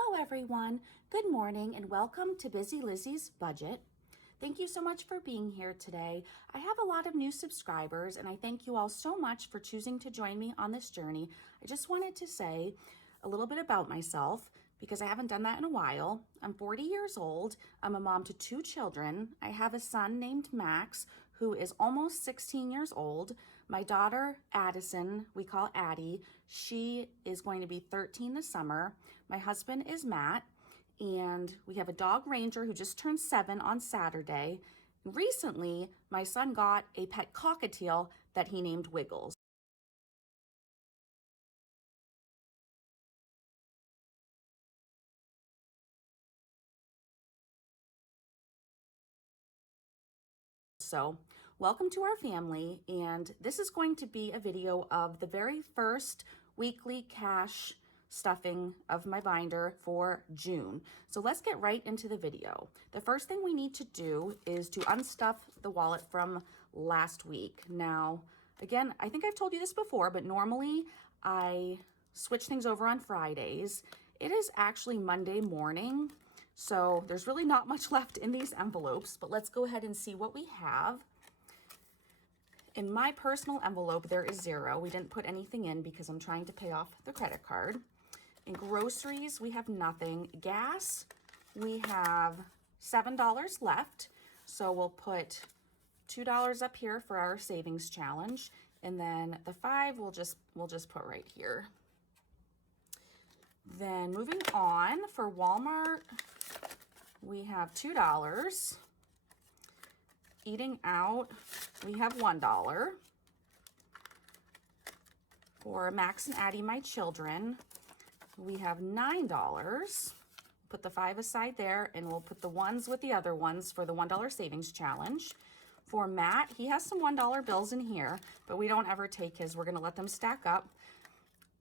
Hello everyone, good morning and welcome to Busy Lizzie's Budget. Thank you so much for being here today. I have a lot of new subscribers and I thank you all so much for choosing to join me on this journey. I just wanted to say a little bit about myself because I haven't done that in a while. I'm 40 years old. I'm a mom to 2 children. I have a son named Max who is almost 16 years old. My daughter, Addison, we call Addie, she is going to be 13 this summer. My husband is Matt, and we have a dog Ranger who just turned 7 on Saturday. Recently, my son got a pet cockatiel that he named Wiggles. So welcome to our family, and this is going to be a video of the very first weekly cash stuffing of my binder for June. So let's get right into the video. The first thing we need to do is to unstuff the wallet from last week. Now, again, I think I've told you this before, but normally I switch things over on Fridays. It is actually Monday morning, so there's really not much left in these envelopes, but let's go ahead and see what we have. In my personal envelope, there is 0. We didn't put anything in because I'm trying to pay off the credit card. In groceries, we have nothing. Gas, we have $7 left, so we'll put $2 up here for our savings challenge, and then the 5 we'll just put right here. Then moving on, for Walmart, we have $2. Eating out, we have $1. For Max and Addie, my children, we have $9. Put the 5 aside there, and we'll put the ones with the other ones for the $1 savings challenge. For Matt, he has some $1 bills in here, but we don't ever take his. We're gonna let them stack up.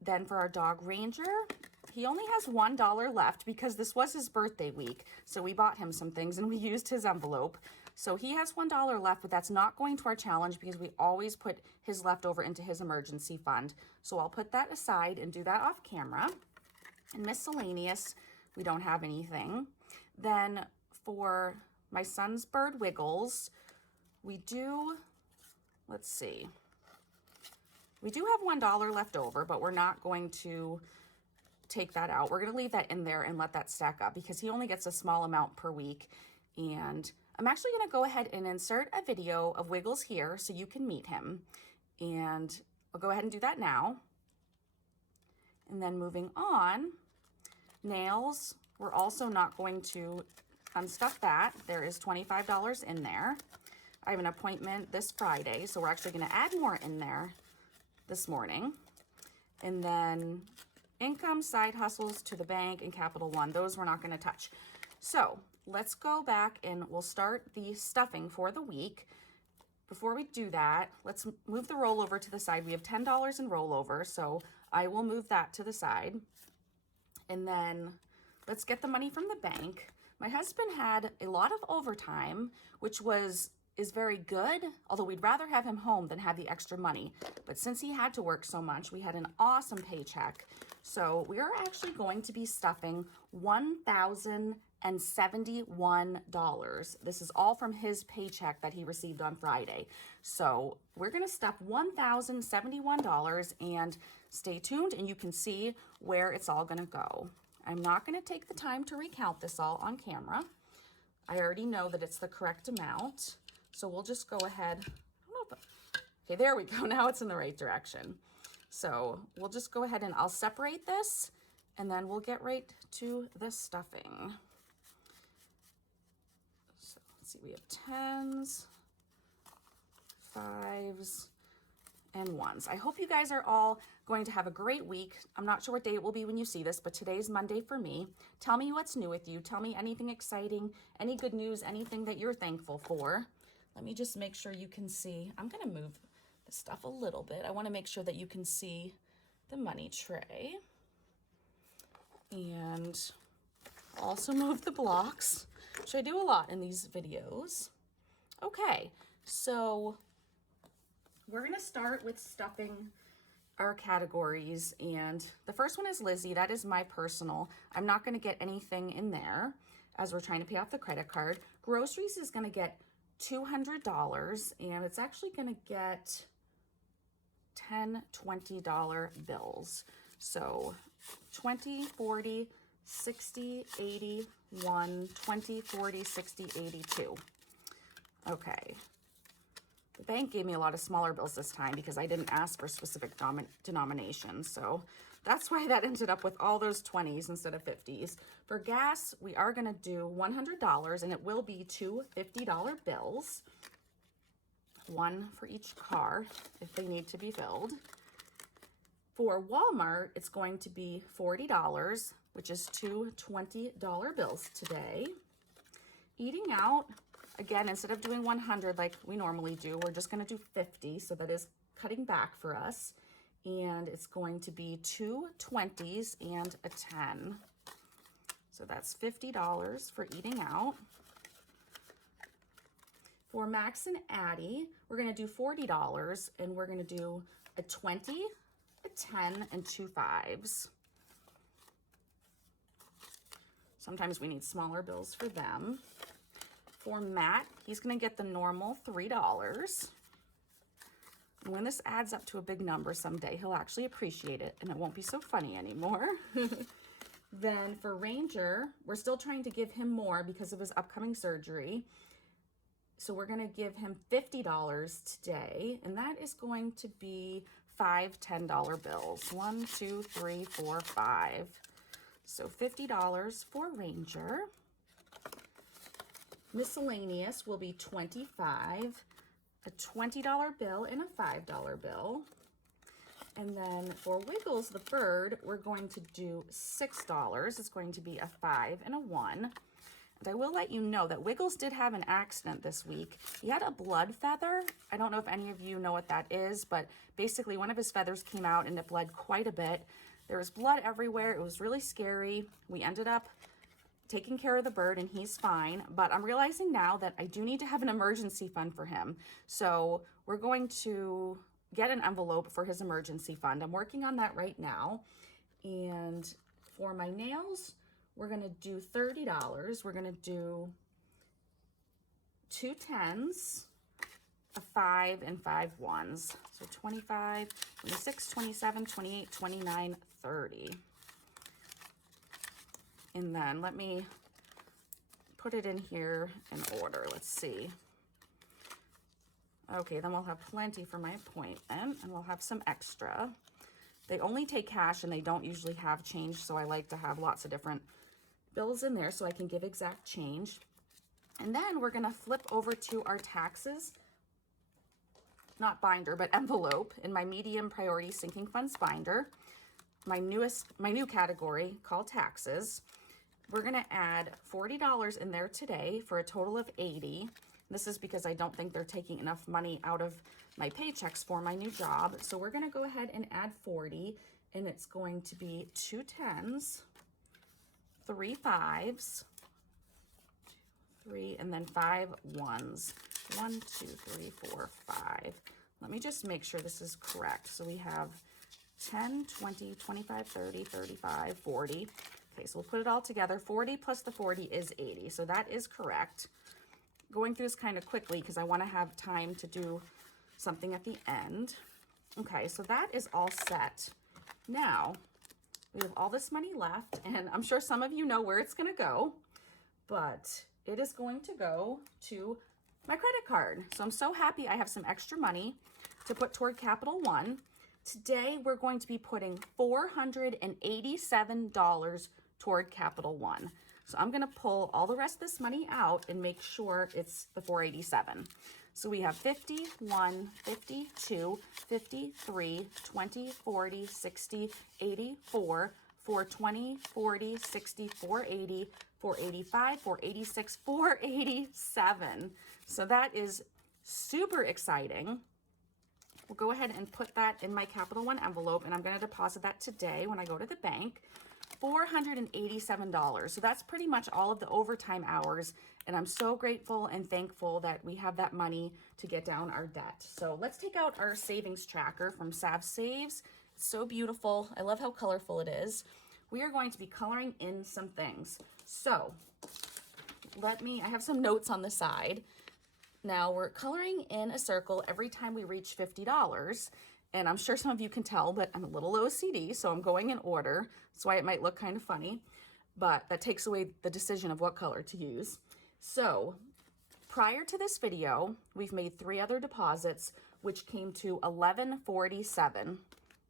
Then for our dog Ranger, he only has $1 left because this was his birthday week. So we bought him some things and we used his envelope. So he has $1 left, but that's not going to our challenge because we always put his leftover into his emergency fund. So I'll put that aside and do that off camera. And miscellaneous, we don't have anything. Then for my son's bird Wiggles, we do, let's see. We do have $1 left over, but we're not going to take that out. We're going to leave that in there and let that stack up because he only gets a small amount per week. And I'm actually going to go ahead and insert a video of Wiggles here so you can meet him. And I'll go ahead and do that now. And then moving on, nails, we're also not going to unstuff that. There is $25 in there. I have an appointment this Friday, so we're actually going to add more in there this morning. And then income, side hustles, to the bank, and Capital One. Those we're not going to touch. So let's go back and we'll start the stuffing for the week. Before we do that, let's move the rollover to the side. We have $10 in rollover, so I will move that to the side. And then let's get the money from the bank. My husband had a lot of overtime, which is very good, although we'd rather have him home than have the extra money. But since he had to work so much, we had an awesome paycheck. So we are actually going to be stuffing $1,071. This is all from his paycheck that he received on Friday. So we're going to stuff $1,071, and stay tuned and you can see where it's all going to go. I'm not going to take the time to recount this all on camera. I already know that it's the correct amount. So we'll just go ahead. Okay, there we go. Now it's in the right direction. So we'll just go ahead and I'll separate this and then we'll get right to the stuffing. So let's see, we have 10s, 5s, and 1s. I hope you guys are all going to have a great week. I'm not sure what day it will be when you see this, but today's Monday for me. Tell me what's new with you. Tell me anything exciting, any good news, anything that you're thankful for. Let me just make sure you can see. I'm going to move the stuff a little bit. I want to make sure that you can see the money tray. And also move the blocks, which I do a lot in these videos. Okay, so we're going to start with stuffing our categories, and the first one is Lizzy. That is my personal. I'm not going to get anything in there as we're trying to pay off the credit card. Groceries is going to get $200, and it's actually going to get 10 $20 bills. So 20, 40, 60, 80, 1, 20, 40, 60, 82. Okay. The bank gave me a lot of smaller bills this time because I didn't ask for specific denominations. So that's why that ended up with all those 20s instead of 50s. For gas, we are going to do $100, and it will be two $50 bills. One for each car if they need to be filled. For Walmart, it's going to be $40, which is two $20 bills today. Eating out, again, instead of doing 100 like we normally do, we're just going to do 50, so that is cutting back for us. And it's going to be two 20s and a 10. So that's $50 for eating out. For Max and Addie, we're going to do $40, and we're going to do a 20, a 10, and two 5s. Sometimes we need smaller bills for them. For Matt, he's going to get the normal $3. And when this adds up to a big number someday, he'll actually appreciate it, and it won't be so funny anymore. Then for Ranger, we're still trying to give him more because of his upcoming surgery. So we're going to give him $50 today, and that is going to be 5 $10 bills. 1, 2, 3, 4, 5. So $50 for Ranger. Miscellaneous will be $25, a $20 bill, and a $5 bill. And then for Wiggles the bird, we're going to do $6. It's going to be a 5 and a 1. And I will let you know that Wiggles did have an accident this week. He had a blood feather. I don't know if any of you know what that is, but basically one of his feathers came out and it bled quite a bit. There was blood everywhere. It was really scary. We ended up taking care of the bird, and he's fine. But I'm realizing now that I do need to have an emergency fund for him. So we're going to get an envelope for his emergency fund. I'm working on that right now. And for my nails, we're going to do $30. We're going to do two 10s, a 5, and 5 1s. So 25, 26, 27, 28, 29, 30. And then let me put it in here in order. Let's see. Okay, then we'll have plenty for my appointment, and we'll have some extra. They only take cash, and they don't usually have change, so I like to have lots of different bills in there so I can give exact change. And then we're going to flip over to our taxes, not binder, but envelope in my medium priority sinking funds binder. My new category called taxes. We're going to add $40 in there today for a total of $80. This is because I don't think they're taking enough money out of my paychecks for my new job. So we're going to go ahead and add 40, and it's going to be two 10s, 3 5s, 3, and then 5 1s. 1, 2, 3, 4, 5. Let me just make sure this is correct. So we have 10, 20, 25, 30, 35, 40. Okay, so we'll put it all together. 40 plus the 40 is 80. So that is correct. Going through this kind of quickly because I want to have time to do something at the end. Okay, so that is all set. Now, we have all this money left, and I'm sure some of you know where it's going to go, but it is going to go to my credit card. So I'm so happy I have some extra money to put toward Capital One. Today, we're going to be putting $487 toward Capital One. So I'm going to pull all the rest of this money out and make sure it's the 487. So we have 50, 1, 52, 53, 20, 40, 60, 84, 420, 40, 60, 480, 485, 486, 487. So that is super exciting. We'll go ahead and put that in my Capital One envelope, and I'm going to deposit that today when I go to the bank. $487. So that's pretty much all of the overtime hours, and I'm so grateful and thankful that we have that money to get down our debt. So let's take out our savings tracker from Sav Saves. so beautiful. I love how colorful it is. We are going to be coloring in some things. So I have some notes on the side. Now we're coloring in a circle every time we reach $50. And I'm sure some of you can tell, but I'm a little OCD, so I'm going in order. That's why it might look kind of funny, but that takes away the decision of what color to use. So prior to this video, we've made 3 other deposits, which came to $11.47.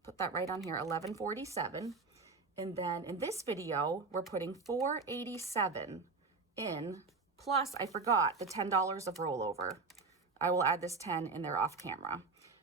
Put that right on here, $11.47. And then in this video, we're putting $4.87 in, plus I forgot the $10 of rollover. I will add this 10 in there off camera.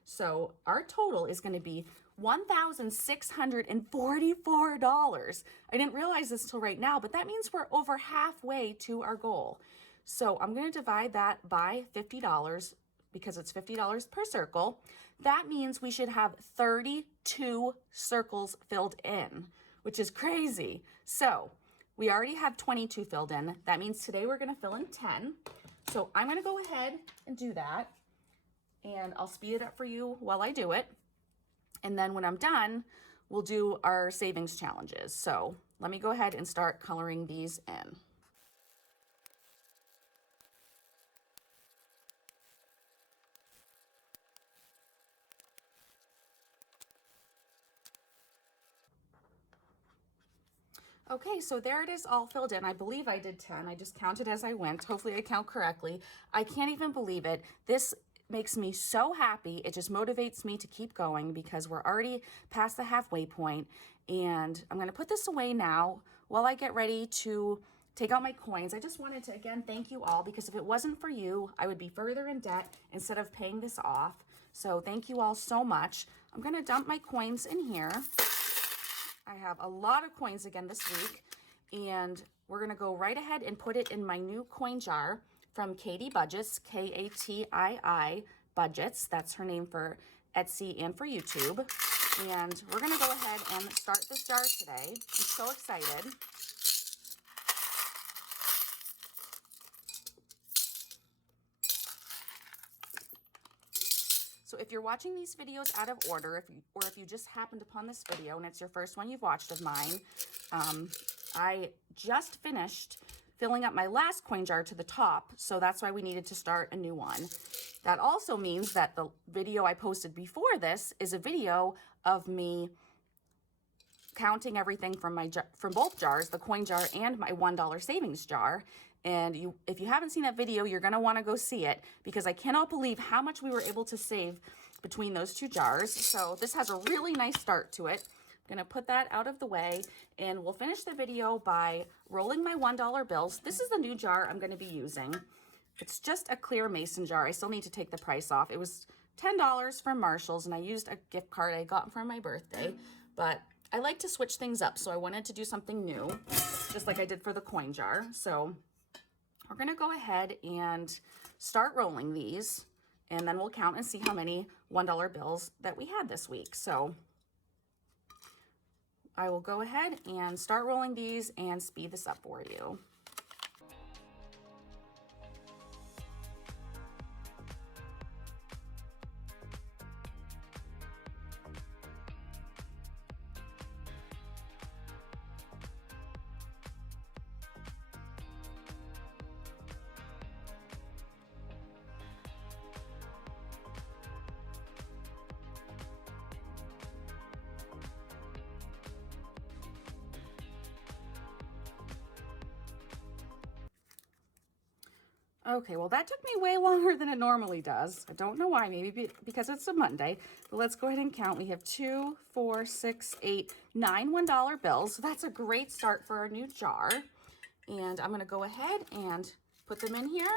So our total is going to be $1,644. I didn't realize this till right now, but that means we're over halfway to our goal. So I'm going to divide that by $50 because it's $50 per circle. That means we should have 32 circles filled in, which is crazy. So we already have 22 filled in. That means today we're going to fill in 10. So I'm going to go ahead and do that. And I'll speed it up for you while I do it. And then when I'm done, we'll do our savings challenges. So let me go ahead and start coloring these in. Okay, so there it is all filled in. I believe I did 10. I just counted as I went. Hopefully I count correctly. I can't even believe it. This makes me so happy. It just motivates me to keep going because we're already past the halfway point. And I'm going to put this away now while I get ready to take out my coins. I just wanted to, again, thank you all, because if it wasn't for you, I would be further in debt instead of paying this off. So thank you all so much. I'm going to dump my coins in here. I have a lot of coins again this week, and we're going to go right ahead and put it in my new coin jar from Katie Budgets, Katii Budgets. That's her name for Etsy and for YouTube. And we're going to go ahead and start this jar today. I'm so excited. So if you're watching these videos out of order, if you just happened upon this video and it's your first one you've watched of mine, I just finished filling up my last coin jar to the top, so that's why we needed to start a new one. That also means that the video I posted before this is a video of me counting everything from both jars, the coin jar and my $1 savings jar. And if you haven't seen that video, you're going to want to go see it, because I cannot believe how much we were able to save between those 2 jars. So this has a really nice start to it. I'm going to put that out of the way, and we'll finish the video by rolling my $1 bills. This is the new jar I'm going to be using. It's just a clear mason jar. I still need to take the price off. It was $10 from Marshall's, and I used a gift card I got for my birthday. But I like to switch things up, so I wanted to do something new, just like I did for the coin jar. So we're going to go ahead and start rolling these, and then we'll count and see how many $1 bills that we had this week. So I will go ahead and start rolling these and speed this up for you. Okay, well that took me way longer than it normally does. I don't know why, maybe because it's a Monday, but let's go ahead and count. We have 2, 4, 6, 8, 9 $1 bills. So that's a great start for our new jar. And I'm gonna go ahead and put them in here.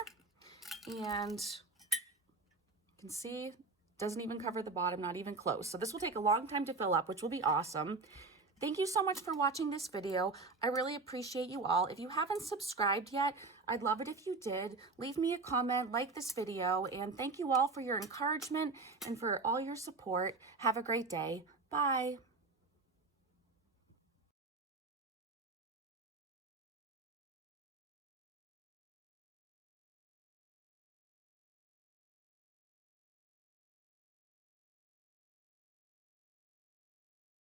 And you can see, doesn't even cover the bottom, not even close. So this will take a long time to fill up, which will be awesome. Thank you so much for watching this video. I really appreciate you all. If you haven't subscribed yet, I'd love it if you did. Leave me a comment, like this video, and thank you all for your encouragement and for all your support. Have a great day. Bye.